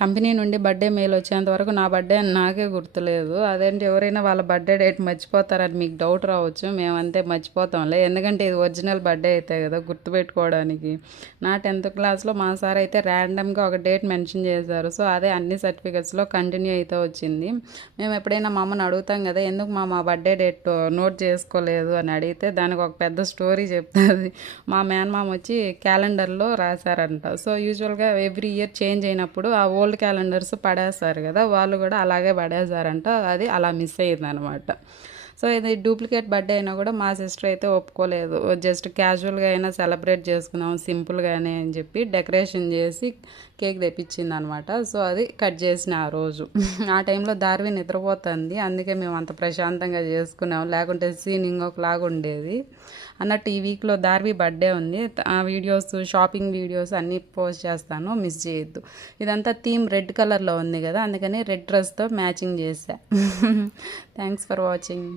Company నుండి birthday mail వచ్చేంత వరకు నా బర్త్డే అని నాకే గుర్తులేదు. అదేంటి ఎవరైనా వాళ్ళ బర్త్డే డేట్ మర్చిపోతారని మీకు డౌట్ రావచ్చు. మేమంతే మర్చిపోతాంలే, ఎందుకంటే ఇది ఒరిజినల్ బర్త్డే అయితే కదా గుర్తుపెట్టుకోవడానికి. నా 10th క్లాస్లో మా సార్ అయితే ర్యాండమ్గా ఒక డేట్ మెన్షన్ చేశారు. సో అదే అన్ని సర్టిఫికెట్స్లో కంటిన్యూ అయితే వచ్చింది. మేము ఎప్పుడైనా మా అమ్మని అడుగుతాం కదా, ఎందుకు మా బర్త్డే డేట్ నోట్ చేసుకోలేదు అని అడిగితే దానికి ఒక పెద్ద స్టోరీ చెప్తుంది. మా మేనమామ వచ్చి క్యాలెండర్లో రాశారంట. సో యూజువల్గా ఎవ్రీ ఇయర్ చేంజ్ అయినప్పుడు ఆ ఓల్డ్ క్యాలెండర్స్ పడేస్తారు కదా, వాళ్ళు కూడా అలాగే పడేశారంట. అది అలా మిస్ అయ్యింది అనమాట. సో ఇది డూప్లికేట్ బర్త్డే అయినా కూడా మా సిస్టర్ అయితే ఒప్పుకోలేదు. జస్ట్ క్యాజువల్గా అయినా సెలబ్రేట్ చేసుకున్నాం సింపుల్గానే అని చెప్పి డెకరేషన్ చేసి కేక్ తెప్పించింది అనమాట. సో అది కట్ చేసిన ఆ రోజు. ఆ టైంలో దార్వి నిద్రపోతుంది, అందుకే మేము అంత ప్రశాంతంగా చేసుకున్నాం. లేకుంటే సీన్ ఇంకొకలాగా ఉండేది. అన్నట్టు ఈ వీక్లో దార్వి బర్త్డే ఉంది. ఆ వీడియోస్, షాపింగ్ వీడియోస్ అన్నీ పోస్ట్ చేస్తాను, మిస్ చేయొద్దు. ఇదంతా థీమ్ రెడ్ కలర్లో ఉంది కదా, అందుకని రెడ్ డ్రెస్తో మ్యాచింగ్ చేశా. Thanks for watching.